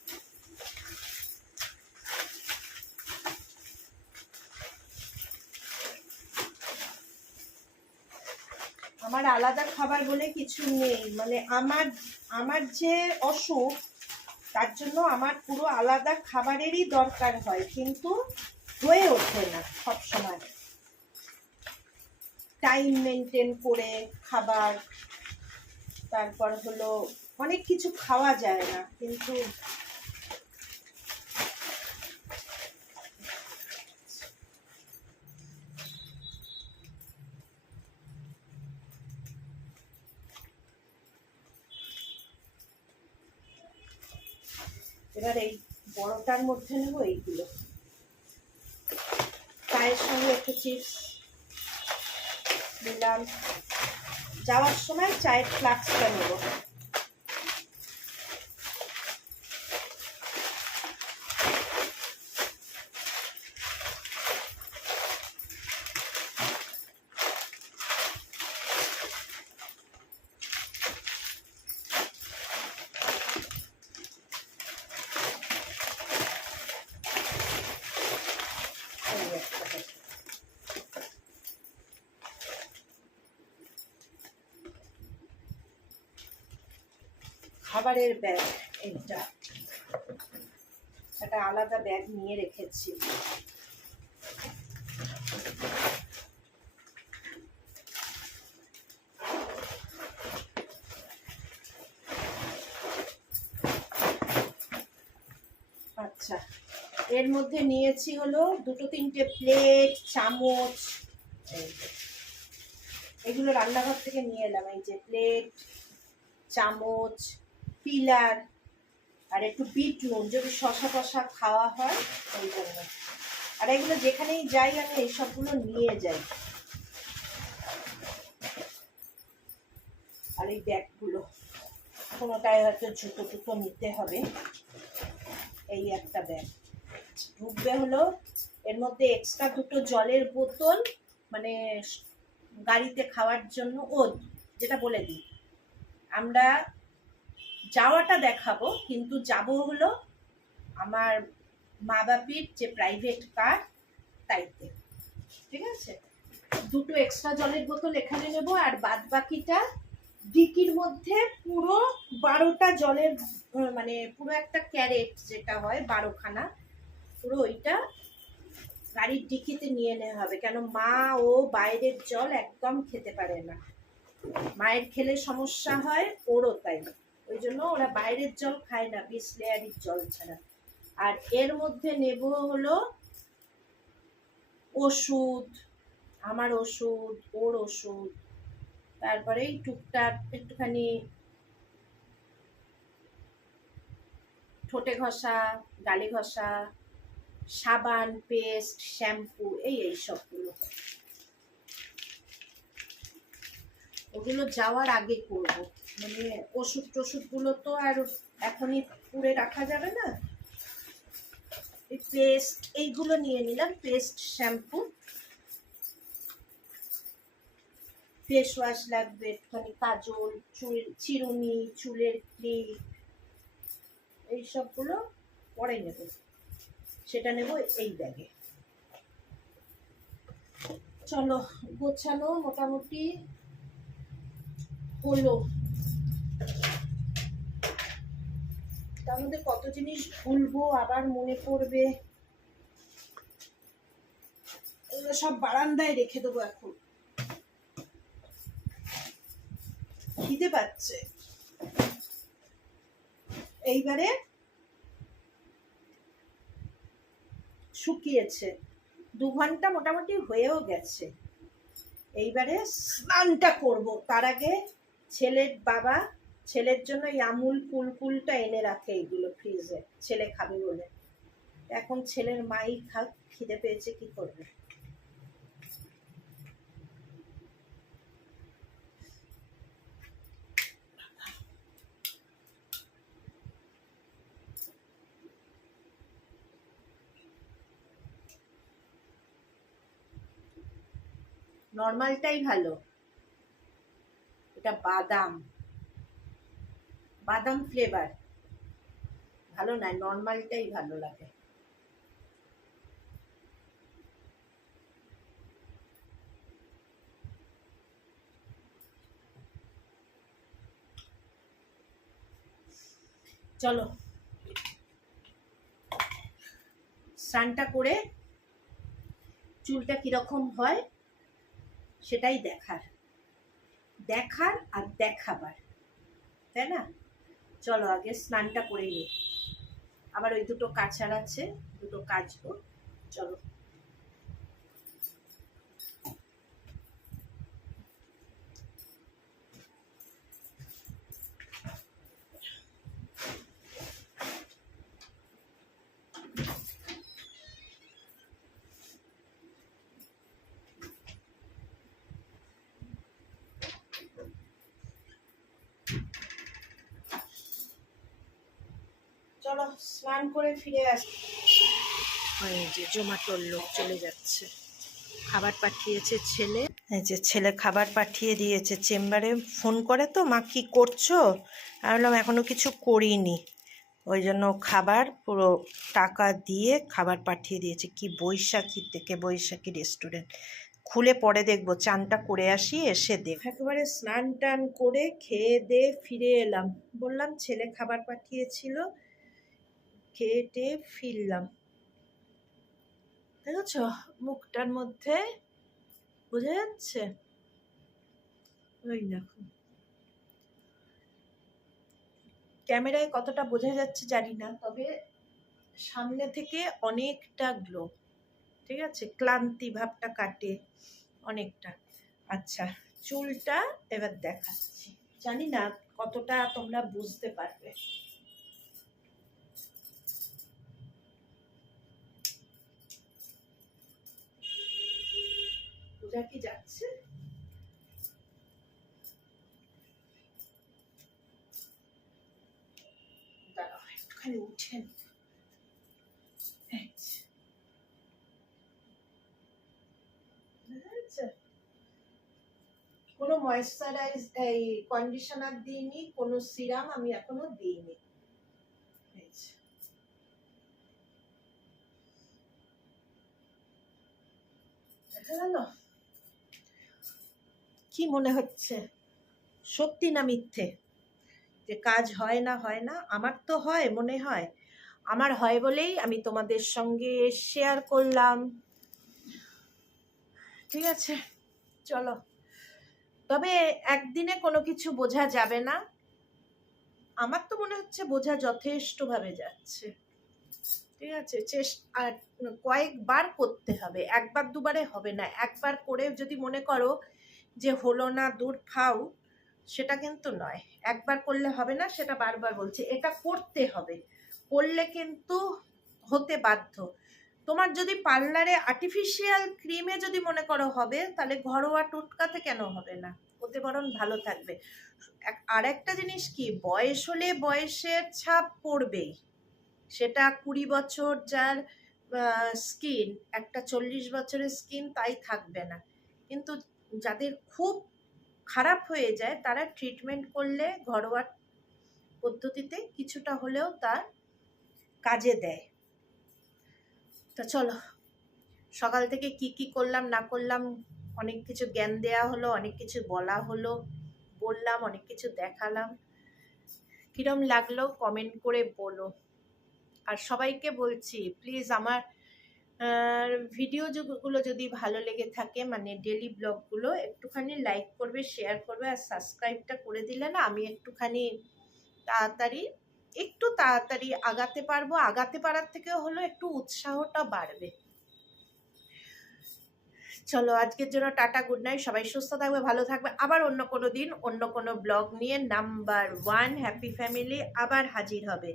আমার আলাদা খাবার বলে কিছু নেই, মানে আমার আমার যে অসুখ তার জন্য আমার পুরো আলাদা খাবারেরই দরকার হয়, কিন্তু হয়ে ওঠে না সব সময় টাইম মেনটেন করে খাবার। তারপর হলো অনেক কিছু খাওয়া যায় না, কিন্তু এবার এই বড়টার মধ্যে নেব এইগুলো, চায়ের সঙ্গে একটু চিপস নিলাম, যাওয়ার সময় চায়ের ফ্লাক্সটা নেব। খাবারের ব্যাগ, এইটা একটা আলাদা ব্যাগ নিয়ে রেখেছি। আচ্ছা, এর মধ্যে নিয়েছি হলো 2-3টে প্লেট, চামচ, এগুলো রান্নাঘর থেকে নিয়ে এলাম। এই যে প্লেট, চামচ, পিলার, আর একটু বিট নুন, যদি শশা টশা খাওয়া হয় ওই জন্য। আর এগুলো যেখানেই যাই আমি এইসবগুলো নিয়ে যাই। আর এই ব্যাগগুলো কোনোটায় হয়তো জুতো টুতো নিতে হবে। এই একটা ব্যাগ ঢুকবে হলো, এর মধ্যে এক্সট্রা 2টো জলের বোতল, মানে গাড়িতে খাওয়ার জন্য। ও যেটা বলে দিই, আমরা যাওয়াটা দেখাবো, কিন্তু যাব হলো আমার মা বাপির যে প্রাইভেট কার তাইতে, ঠিক আছে? 2টো এক্সট্রা জলের বোতল এখানে নেব, আর বাদ বাকিটা ডিকির মধ্যে পুরো 12টা জলের, মানে পুরো একটা ক্যারেট যেটা হয় 12খানা, পুরো ওইটা গাড়ির ডিকিতে নিয়ে নেওয়া হবে। কেন মা ও বাইরের জল একদম খেতে পারে না, মায়ের খেলে সমস্যা হয়, ওরও তাই, ওই জন্য ওরা বাইরের জল খায় না বিসলেরির জল ছাড়া। আর এর মধ্যে নেব হলো ওষুধ, আমার ওষুধ, ওর ওষুধ, তারপরে টুকটাক একটুখানি ঠোঁটে ঘষা, গালে ঘষা, সাবান, পেস্ট, শ্যাম্পু, এই সবগুলো। ওগুলো যাওয়ার আগে করব, মানে ওষুধ টষুধগুলো তো আর এখনই পুড়ে রাখা যাবে না। এই পেস্ট এইগুলো নিয়ে নিলাম, পেস্ট, শ্যাম্পু, ফেস ওয়াশ লাগবে, একটুখানি কাজল, চুল চিরুনি, চুলের ক্লিপ, এই সবগুলো পরে নেব, সেটা নেব এই ব্যাগে। চলো, গোছানো মোটামুটি হলো। তার মধ্যে কত জিনিস ভুলবো, আবার মনে পড়বে, এগুলো সব বারান্দায় রেখে দেবো। এখন খিদে পাচ্ছে। এইবারে শুকিয়েছে, 2 ঘন্টা মোটামুটি হয়েও গেছে। এইবারে স্নানটা করব, তার আগে ছেলের বাবা ছেলের জন্য এই আমুল কুলকুলটা এনে রাখে, এইগুলো ফ্রিজে, ছেলে খাবে বলে। এখন ছেলের মাই খাক, খিদে পেয়েছে, কি করবে। নর্মালটাই ভালো, এটা বাদাম, বাদাম ফ্লেভার, ভালো নয়, নর্মালটাই ভালো লাগে। চলো স্নানটা করে চুলটা কিরকম হয় সেটাই দেখার আর দেখাবার, তাই না? চলো আগে স্নানটা করে নিই, আবার ওই দুটো কাচার আছে, দুটো কাচবো। চলো চলো স্নান করে ফিরে আসি। ওই যে জোম্যাটোর লোক চলে যাচ্ছে, খাবার পাঠিয়েছে ছেলে। এই যে ছেলে খাবার পাঠিয়ে দিয়েছে চেম্বারে, ফোন করে তো মা কি করছো, আমি বললাম এখনো কিছু করিনি, ওই জন্য খাবার পুরো টাকা দিয়ে খাবার পাঠিয়ে দিয়েছে। কি বৈশাখী থেকে, বৈশাখী রেস্টুরেন্ট, খুলে পরে দেখবো, চানটা করে আসি, এসে দেখ। একেবারে স্নান টান করে খেয়ে দিয়ে ফিরে এলাম, বললাম ছেলে খাবার পাঠিয়েছিল, খেয়ে টেয়ে ফিরলাম। দেখেছ মুখটার মধ্যে বোঝা যাচ্ছে, ওই দেখো ক্যামেরায় কতটা বোঝা যাচ্ছে জানি না, তবে সামনে থেকে অনেকটা গ্লো, ঠিক আছে, ক্লান্তি ভাবটা কাটে অনেকটা। আচ্ছা চুলটা এবার দেখাচ্ছি, জানি না কতটা তোমরা বুঝতে পারবে। বোঝা কি যাচ্ছে? দাঁড়াও একটুখানি উঠেন। কোনো ময়েশ্চারাইজ এই কন্ডিশনার দিইনি, কোনো সিরাম আমি এখনো দিইনি। দেখা গেল? কি মনে হচ্ছে, সত্যি না মিথ্যে যে কাজ হয় না? হয় না, আমার তো হয়, মনে হয় আমার হয় বলেই আমি তোমাদের সঙ্গে শেয়ার করলাম, ঠিক আছে? চলো, তবে একদিনে কোনো কিছু বোঝা যাবে না, আমার তো মনে হচ্ছে বোঝা যথেষ্টভাবে যাচ্ছে, ঠিক আছে? আর কয়েকবার করতে হবে, একবার দুবারে হবে না। একবার করে যদি মনে করো যে হলো না, দূর খাও, সেটা কিন্তু নয়। একবার করলে হবে না, সেটা বারবার বলছি, এটা করতে হবে, করলে কিন্তু হতে বাধ্য। তোমার যদি পার্লারে আর্টিফিশিয়াল ক্রিমে যদি মনে করো হবে, তাহলে ঘরোয়া টোটকাতে কেন হবে না, ওতে বরং ভালো থাকবে। আর একটা জিনিস কি, বয়স হলে বয়সের ছাপ পড়বেই, সেটা 20 বছর যার স্কিন, একটা 40 বছরের স্কিন তাই থাকবে না। কিন্তু যাদের খুব খারাপ হয়ে যায়, তারা ট্রিটমেন্ট করলে ঘরোয়া পদ্ধতিতে কিছুটা হলেও তার কাজে দেয়। তো চলো, সকাল থেকে কি কি করলাম না করলাম অনেক কিছু জ্ঞান দেয়া হলো, অনেক কিছু বলা হলো, বললাম, অনেক কিছু দেখালাম। কিরম লাগলো কমেন্ট করে বলো। আর সবাইকে বলছি প্লিজ আমার ভিডিওগুলো যদি ভালো লেগে থাকে, মানে ডেলি ব্লগগুলো, একটুখানি লাইক করবে, শেয়ার করবে, আর সাবস্ক্রাইবটা করে দিলে না আমি একটুখানি তাড়াতাড়ি আগাতে পারবো। আগাতে পারার থেকেও হলো একটু উৎসাহটা বাড়বে। চলো আজকের জন্য টাটা, গুড নাইট, সবাই সুস্থ থাকবে, ভালো থাকবে। আবার অন্য কোনো দিন অন্য কোনো ব্লগ নিয়ে নাম্বার 1 হ্যাপি ফ্যামিলি আবার হাজির হবে।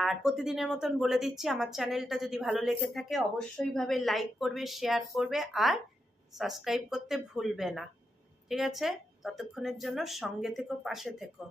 আর প্রতিদিনের মতন বলে দিচ্ছি, আমার চ্যানেলটা যদি ভালো লেগে থাকে অবশ্যই ভাবে লাইক করবে, শেয়ার করবে, আর সাবস্ক্রাইব করতে ভুলবে না, ঠিক আছে? ততক্ষণের জন্য সঙ্গে থেকো, পাশে থেকো।